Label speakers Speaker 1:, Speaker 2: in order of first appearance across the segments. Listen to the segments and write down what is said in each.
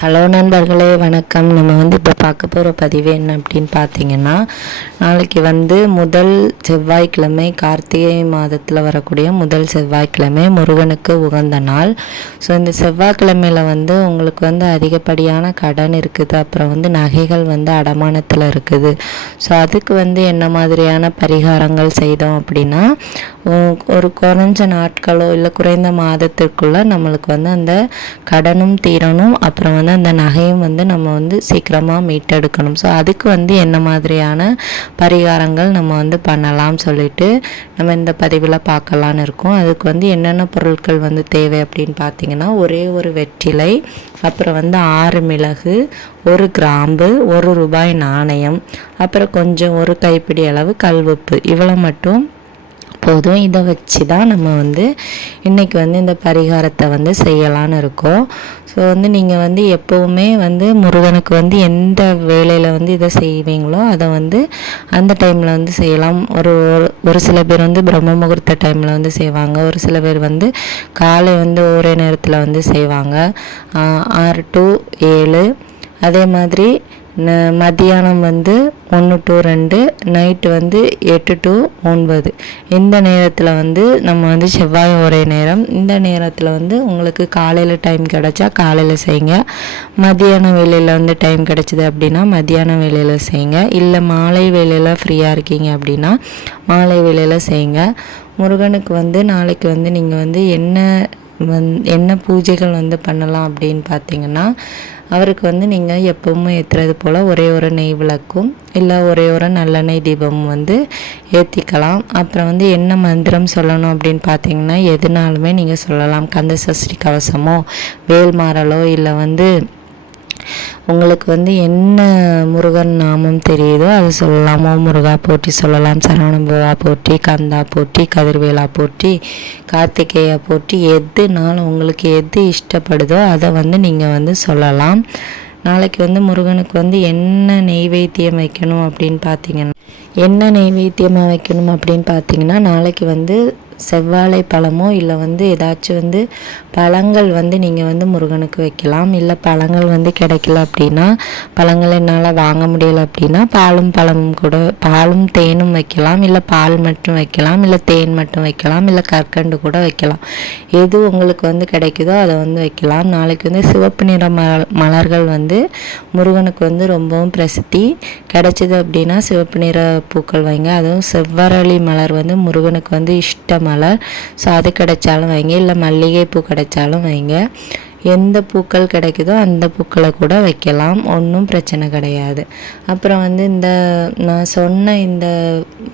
Speaker 1: Hello நண்பர்களே வணக்கம். நம்ம வந்து இப்போ பார்க்க போகிற பதிவு என்ன அப்படின்னு பார்த்தீங்கன்னா நாளைக்கு வந்து முதல் செவ்வாய்க்கிழமை கார்த்திகை மாதத்தில் வரக்கூடிய முதல் செவ்வாய்க்கிழமை முருகனுக்கு உகந்த நாள். ஸோ இந்த செவ்வாய்க்கிழமையில் வந்து உங்களுக்கு வந்து அதிகப்படியான கடன் இருக்குது. அப்புறம் வந்து நகைகள் வந்து அடமானத்தில் இருக்குது. ஸோ அதுக்கு வந்து என்ன மாதிரியான பரிகாரங்கள் செய்தோம் அப்படின்னா ஒரு குறைஞ்ச நாட்களோ இல்லை குறைந்த மாதத்திற்குள்ள நம்மளுக்கு வந்து அந்த கடனும் தீரணும். அப்புறம் வந்து அந்த நகையும் வந்து நம்ம வந்து சீக்கிரமாக மீட்டெடுக்கணும். ஸோ அதுக்கு வந்து என்ன மாதிரியான பரிகாரங்கள் நம்ம வந்து பண்ணலாம் சொல்லிட்டு நம்ம இந்த பதிவில் பார்க்கலான்னு இருக்கோம். அதுக்கு வந்து என்னென்ன பொருட்கள் வந்து தேவை அப்படின்னு பார்த்தீங்கன்னா ஒரே ஒரு வெற்றிலை அப்புறம் வந்து ஆறு மிளகு ஒரு கிராம்பு ஒரு ரூபாய் நாணயம் அப்புறம் கொஞ்சம் ஒரு கைப்பிடி அளவு கல்வெப்பு. இவ்வளோ மட்டும் போதும். இதை வச்சு தான் நம்ம வந்து இன்றைக்கி வந்து இந்த பரிகாரத்தை வந்து செய்யலான்னு இருக்கோம். ஸோ வந்து நீங்கள் வந்து எப்போவுமே வந்து முருகனுக்கு வந்து எந்த வேலையில் வந்து இதை செய்வீங்களோ அதை வந்து அந்த டைமில் வந்து செய்யலாம். ஒரு ஒரு- ஒரு சில பேர் வந்து பிரம்ம முகூர்த்த டைமில் வந்து செய்வாங்க. ஒரு சில பேர் வந்து காலை வந்து ஒரே நேரத்தில் வந்து செய்வாங்க. ஆறு டு ஏழு. அதே மாதிரி ந- வந்து ஒன்று டு ரெண்டு நைட்டு வந்து எட்டு டு ஒன்பது. இந்த நேரத்தில் வந்து நம்ம வந்து செவ்வாய் ஒரே நேரம். இந்த நேரத்தில் வந்து உங்களுக்கு காலையில் டைம் கிடச்சா காலையில் செய்யுங்க. மதியான வேலையில் வந்து டைம் கிடைச்சிது அப்படின்னா மதியான வேலையில் செய்யுங்க. இல்லை மாலை வேலையில் ஃப்ரீயாக இருக்கீங்க அப்படின்னா மாலை வேலையில் செய்யுங்க. முருகனுக்கு வந்து நாளைக்கு வந்து நீங்கள் வந்து என்ன வந் என்ன பூஜைகள் வந்து பண்ணலாம் அப்படின்னு பார்த்தீங்கன்னா அவருக்கு வந்து நீங்கள் எப்பவுமே ஏற்றுறது போல் ஒரே ஒரு நெய் விளக்கும் இல்லை ஒரே ஒரு நல்லெண்ணெய் தீபமும் வந்து ஏற்றிக்கலாம் அப்புறம் வந்து என்ன மந்திரம் சொல்லணும் அப்படின்னு பார்த்தீங்கன்னா எதுனாலுமே நீங்கள் சொல்லலாம். கந்த சஷ்டி கவசமோ வேல்மாறலோ இல்லை வந்து உங்களுக்கு வந்து என்ன முருகன் நாமம் தெரியுதோ அதை சொல்லலாம்? முருகா போட்டி சொல்லலாம். சரவணபவா போட்டி கந்தா போட்டி கதிர்வேலா போட்டி கார்த்திகேயா போட்டி எதுனாலும் உங்களுக்கு எது இஷ்டப்படுதோ அதை வந்து நீங்கள் வந்து சொல்லலாம். நாளைக்கு வந்து முருகனுக்கு வந்து என்ன நெய்வேத்தியம் வைக்கணும் அப்படின்னு பார்த்தீங்கன்னா என்ன நெய்வேத்தியமாக வைக்கணும் அப்படின்னு பார்த்தீங்கன்னா நாளைக்கு வந்து செவ்வாழை பழமோ இல்லை வந்து ஏதாச்சும் வந்து பழங்கள் வந்து நீங்கள் வந்து முருகனுக்கு வைக்கலாம். இல்லை பழங்கள் வந்து கிடைக்கல அப்படின்னா பழங்கள் என்னால் வாங்க முடியல அப்படின்னா பாலும் பழமும் கூட பாலும் தேனும் வைக்கலாம். இல்லை பால் மட்டும் வைக்கலாம். இல்லை தேன் மட்டும் வைக்கலாம். இல்லை கற்கண்டு கூட வைக்கலாம். எது உங்களுக்கு வந்து கிடைக்குதோ அதை வந்து வைக்கலாம். நாளைக்கு வந்து சிவப்பு நிற மல மலர்கள் வந்து முருகனுக்கு வந்து ரொம்பவும் பிரசித்தி. கிடைச்சிது அப்படின்னா சிவப்பு நிற பூக்கள் வைங்க. அதுவும் செவ்வரளி மலர் வந்து முருகனுக்கு வந்து இஷ்டம் மலர் ஸோ அது கிடைச்சாலும் வைங்க இல்லை மல்லிகை பூ கிடைச்சாலும் வைங்க. எந்த பூக்கள் கிடைக்குதோ அந்த பூக்களை கூட வைக்கலாம். ஒன்றும் பிரச்சனை கிடையாது. அப்புறம் வந்து இந்த நான் சொன்ன இந்த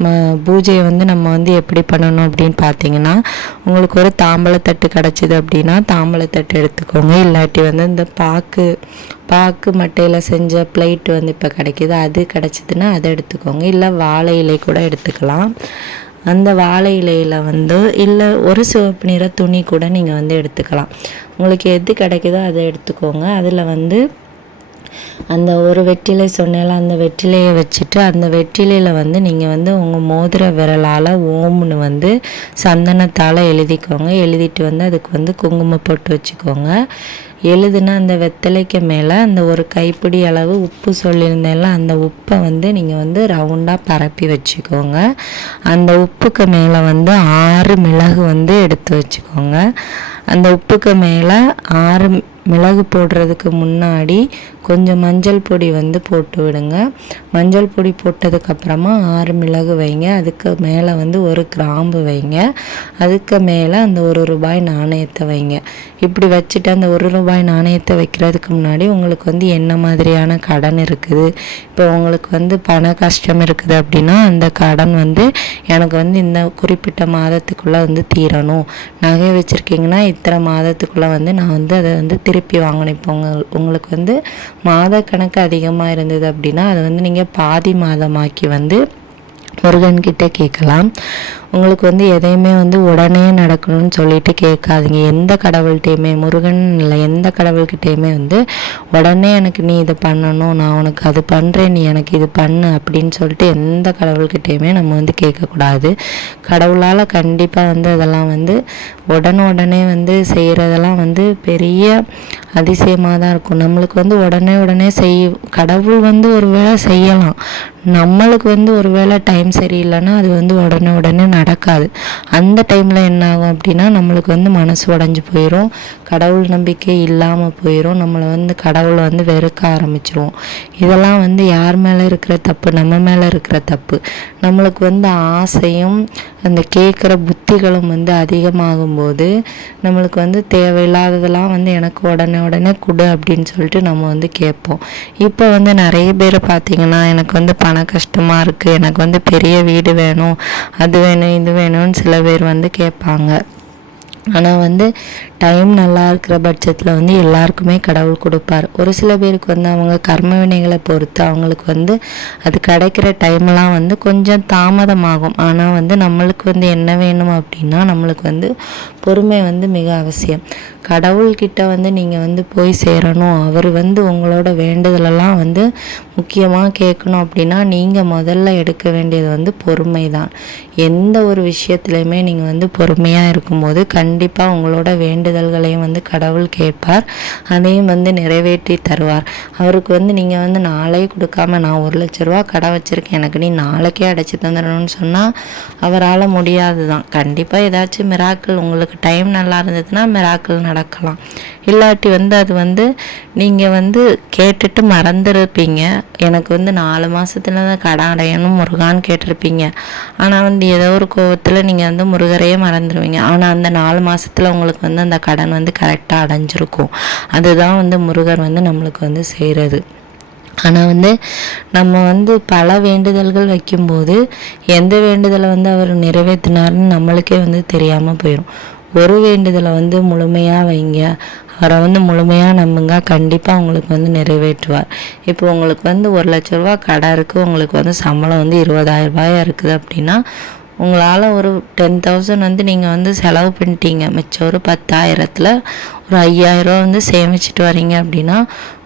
Speaker 1: ம பூஜையை வந்து நம்ம வந்து எப்படி பண்ணணும் அப்படின்னு பார்த்தீங்கன்னா உங்களுக்கு ஒரு தாம்பழத்தட்டு கிடச்சிது அப்படின்னா தாம்பழத்தட்டு எடுத்துக்கோங்க. இல்லாட்டி வந்து இந்த பாக்கு பாக்கு மட்டையில் செஞ்ச பிளேட் வந்து இப்போ கிடைக்கிது. அது கிடச்சிதுன்னா அதை எடுத்துக்கோங்க. இல்லை வாழை இலை கூட எடுத்துக்கலாம். அந்த வாழை இலையில் வந்து இல்லை ஒரு சிவப்பு நிற துணி கூட நீங்கள் வந்து எடுத்துக்கலாம். உங்களுக்கு எது கிடைக்குதோ அதை எடுத்துக்கோங்க. அதில் வந்து அந்த ஒரு வெற்றிலை சொன்னேல அந்த வெற்றிலையை வச்சுட்டு அந்த வெற்றிலையில் வந்து நீங்கள் வந்து உங்கள் மோதிர விரலால் ஓம்னு வந்து சந்தனத்தால் எழுதிக்கோங்க. எழுதிட்டு வந்து அதுக்கு வந்து குங்குமம் போட்டு வச்சுக்கோங்க. எழுதுன அந்த வெத்தலைக்கு மேலே அந்த ஒரு கைப்பிடி அளவு உப்பு சொல்லியிருந்தேன்ல அந்த உப்பை வந்து நீங்கள் வந்து ரவுண்டாக பரப்பி வச்சுக்கோங்க. அந்த உப்புக்கு மேலே வந்து ஆறு மிளகு வந்து எடுத்து வச்சுக்கோங்க. அந்த உப்புக்கு மேலே ஆறு மிளகு போடுறதுக்கு முன்னாடி கொஞ்சம் மஞ்சள் பொடி வந்து போட்டு விடுங்க. மஞ்சள் பொடி போட்டதுக்கப்புறமா ஆறு மிளகு வைங்க. அதுக்கு மேலே வந்து ஒரு கிராம்பு வைங்க. அதுக்கு மேலே அந்த ஒரு ரூபாய் நாணயத்தை வைங்க. இப்படி வச்சுட்டு அந்த ஒரு ரூபாய் நாணயத்தை வைக்கிறதுக்கு முன்னாடி உங்களுக்கு வந்து என்ன மாதிரியான கடன் இருக்குது? இப்போ உங்களுக்கு வந்து பண கஷ்டம் இருக்குது அப்படின்னா அந்த கடன் வந்து எனக்கு வந்து இந்த குறிப்பிட்ட மாதத்துக்குள்ளே வந்து தீரணும். நகை வச்சுருக்கீங்கன்னா இத்தனை மாதத்துக்குள்ளே வந்து நான் வந்து அதை வந்து திருப்பி வாங்கணும் இப்போ உங்களுக்கு வந்து மாத கணக்கு அதிகமாக இருந்தது அப்படின்னா அதை வந்து நீங்கள் பாதி மாதமாக்கி வந்து முருகன்கிட்ட கேட்கலாம். உங்களுக்கு வந்து எதையுமே வந்து உடனே நடக்கணும்னு சொல்லிட்டு கேட்காதீங்க. எந்த கடவுள்கிட்டையுமே முருகன் இல்லை எந்த கடவுள்கிட்டையுமே வந்து உடனே எனக்கு நீ இதை பண்ணணும் நான் உனக்கு அது பண்ணுறேன் நீ எனக்கு இது பண்ணு அப்படின்னு சொல்லிட்டு எந்த கடவுள்கிட்டையுமே நம்ம வந்து கேட்கக்கூடாது. கடவுளால் கண்டிப்பாக வந்து அதெல்லாம் வந்து உடனே உடனே வந்து செய்கிறதெல்லாம் வந்து பெரிய அதிசயமாக தான் இருக்கும். நம்மளுக்கு வந்து உடனே உடனே செய் கடவுள் வந்து ஒரு வேளை செய்யலாம். நம்மளுக்கு வந்து ஒரு வேளை டைம் சரியில்லைன்னா அது வந்து உடனே உடனே நடக்காது. அந்த டைமில் என்ன ஆகும் அப்படின்னா நம்மளுக்கு வந்து மனசு உடஞ்சி போயிடும் கடவுள் நம்பிக்கை இல்லாமல் போயிடும் நம்மளை வந்து கடவுளை வந்து வெறுக்க ஆரம்பிச்சிருவோம் இதெல்லாம் வந்து யார் மேலே இருக்கிற தப்பு? நம்ம மேலே இருக்கிற தப்பு. நம்மளுக்கு வந்து ஆசையும் அந்த கேட்குற புத்திகளும் வந்து அதிகமாகும்போது நம்மளுக்கு வந்து தேவையில்லாததெல்லாம் வந்து எனக்கு உடனே உடனே கொடு அப்படின்னு சொல்லிட்டு நம்ம வந்து கேட்போம். இப்போ வந்து நிறைய பேர் பார்த்திங்கன்னா எனக்கு வந்து பண கஷ்டமாக இருக்குது எனக்கு வந்து பெரிய வீடு வேணும். அது வேணும். இது வேணும்னு சில பேர் வந்து கேட்பாங்க. ஆனால் வந்து டைம் நல்லா இருக்கிற பட்சத்தில் வந்து எல்லாருக்குமே கடவுள் கொடுப்பார். ஒரு சில பேருக்கு வந்து அவங்க கர்ம வினைகளை பொறுத்து அவங்களுக்கு வந்து அது கிடைக்கிற டைம்லாம் வந்து கொஞ்சம் தாமதமாகும். ஆனால் வந்து நம்மளுக்கு வந்து என்ன வேணும் அப்படின்னா நம்மளுக்கு வந்து பொறுமை வந்து மிக அவசியம். கடவுள்கிட்ட வந்து நீங்கள் வந்து போய் சேரணும். அவர் வந்து உங்களோட வேண்டுதலெல்லாம் வந்து முக்கியமாக கேட்கணும் அப்படின்னா நீங்கள் முதல்ல எடுக்க வேண்டியது வந்து பொறுமை தான் எந்த ஒரு விஷயத்துலையுமே நீங்கள் வந்து பொறுமையாக இருக்கும்போது கண்டிப்பாக உங்களோட வேண்டுதல்களையும் வந்து கடவுள் கேட்பார். அதையும் வந்து நிறைவேற்றி தருவார். அவருக்கு வந்து நீங்கள் வந்து நாளே கொடுக்காம நான் ஒரு லட்ச ரூபா கடை வச்சுருக்கேன். எனக்கு நீ நாளைக்கே அடைச்சி தந்துடணும்னு சொன்னால் அவரால் முடியாது தான் கண்டிப்பாக ஏதாச்சும் மிராக்கள் உங்களுக்கு டைம் நல்லா இருந்ததுன்னா மிராக்கள் நடக்கலாம். இல்லாட்டி வந்து அது வந்து நீங்கள் வந்து கேட்டுட்டு மறந்துருப்பீங்க. எனக்கு வந்து நாலு மாதத்துல தான் கடை அடையணும் முருகான்னு கேட்டிருப்பீங்க. ஆனால் வந்து ஏதோ ஒரு கோவத்தில் நீங்கள் வந்து முருகரையே மறந்துடுவீங்க ஆனால் அந்த நாலு மாதத்தில் உங்களுக்கு வந்து அந்த கடன் வந்து கரெக்டாக அடைஞ்சிருக்கும். அதுதான் வந்து முருகர் வந்து நம்மளுக்கு வந்து செய்கிறது ஆனால் வந்து நம்ம வந்து பல வேண்டுதல்கள் வைக்கும்போது எந்த வேண்டுதலை வந்து அவர் நிறைவேற்றினார்னு நம்மளுக்கே வந்து தெரியாமல் போயிடும் ஒரு வேண்டுதலை வந்து முழுமையாக வைங்க. அவரை வந்து முழுமையாக நம்புங்க. கண்டிப்பாக உங்களுக்கு வந்து நிறைவேற்றுவார். இப்போ உங்களுக்கு வந்து ஒரு லட்ச ரூபா கடை இருக்குது உங்களுக்கு வந்து சம்பளம் வந்து இருபதாயிரம் ரூபாயா இருக்குது அப்படின்னா உங்களால் ஒரு டென் தௌசண்ட் வந்து நீங்கள் வந்து செலவு பண்ணிட்டீங்க. மிச்சம் ஒரு பத்தாயிரத்தில் ஒரு ஐயாயிரம் வந்து சேமிச்சிட்டு வரீங்க அப்படின்னா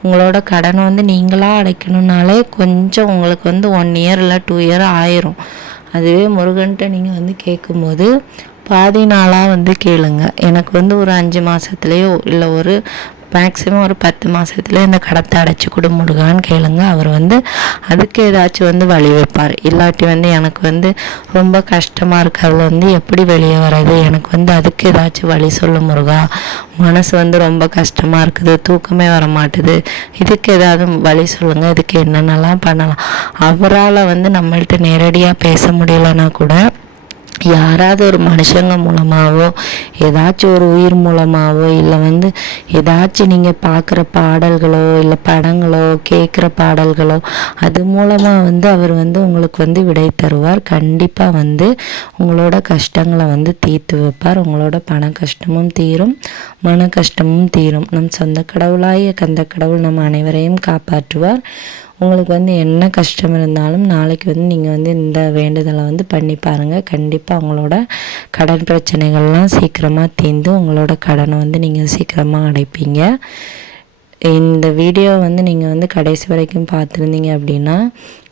Speaker 1: உங்களோட கடன் வந்து நீங்களாக அடைக்கணுன்னாலே கொஞ்சம் உங்களுக்கு வந்து ஒன் இயர் இல்லை டூ இயர் ஆயிரும். அதுவே முருகன்ட்ட நீங்கள் வந்து கேட்கும்போது பாதி நாளாக வந்து கேளுங்க. எனக்கு வந்து ஒரு அஞ்சு மாதத்துலேயோ இல்லை ஒரு மேக்ஸிமம் ஒரு பத்து மாதத்துல இந்த கடத்தை அடைச்சி கொடு முடுகான்னு கேளுங்க. அவர் வந்து அதுக்கு ஏதாச்சும் வந்து வழி வைப்பார். இல்லாட்டி வந்து எனக்கு வந்து ரொம்ப கஷ்டமாக இருக்கிறது வந்து எப்படி வெளியே வர்றது? எனக்கு வந்து அதுக்கு ஏதாச்சும் வழி சொல்லு முருகா. மனசு வந்து ரொம்ப கஷ்டமாக இருக்குது. தூக்கமே வர மாட்டுது இதுக்கு ஏதாவது வழி சொல்லுங்கள் இதுக்கு என்னென்னலாம் பண்ணலாம். அவரால் வந்து நம்மள்ட்ட நேரடியாக பேச முடியலன்னா கூட யாராவது ஒரு மனுஷங்க மூலமாகவோ ஏதாச்சும் ஒரு உயிர் மூலமாகவோ இல்லை வந்து ஏதாச்சும் நீங்கள் பார்க்குற பாடல்களோ இல்லை படங்களோ கேட்குற பாடல்களோ அது மூலமாக வந்து அவர் வந்து உங்களுக்கு வந்து விடை தருவார். கண்டிப்பாக வந்து உங்களோட கஷ்டங்களை வந்து தீர்த்து வைப்பார். உங்களோட பண கஷ்டமும் தீரும் மன கஷ்டமும் தீரும். நம் சொந்த கடவுளாய கந்த கடவுள் நம் அனைவரையும் காப்பாற்றுவார். உங்களுக்கு வந்து என்ன கஷ்டம் இருந்தாலும் நாளைக்கு வந்து நீங்கள் வந்து இந்த வேண்டுதலை வந்து பண்ணி பாருங்கள் கண்டிப்பாக உங்களோட கடன் பிரச்சனைகள்லாம் சீக்கிரமாக தீர்ந்து உங்களோட கடனை வந்து நீங்கள் சீக்கிரமாக அடைப்பீங்க. இந்த வீடியோ வந்து நீங்கள் வந்து கடைசி வரைக்கும் பார்த்துருந்தீங்க அப்படின்னா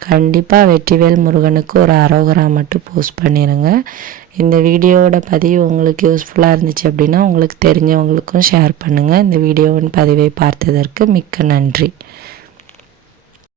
Speaker 1: கண்டிப்பாக வெற்றிவேல் முருகனுக்கு ஒரு அரோகரா மட்டும் போஸ்ட் பண்ணிடுங்க இந்த வீடியோவோட பதிவு உங்களுக்கு யூஸ்ஃபுல்லாக இருந்துச்சு அப்படின்னா உங்களுக்கு தெரிஞ்சவங்களுக்கும் ஷேர் பண்ணுங்கள் இந்த வீடியோவின் பதிவை பார்த்ததற்கு மிக்க நன்றி.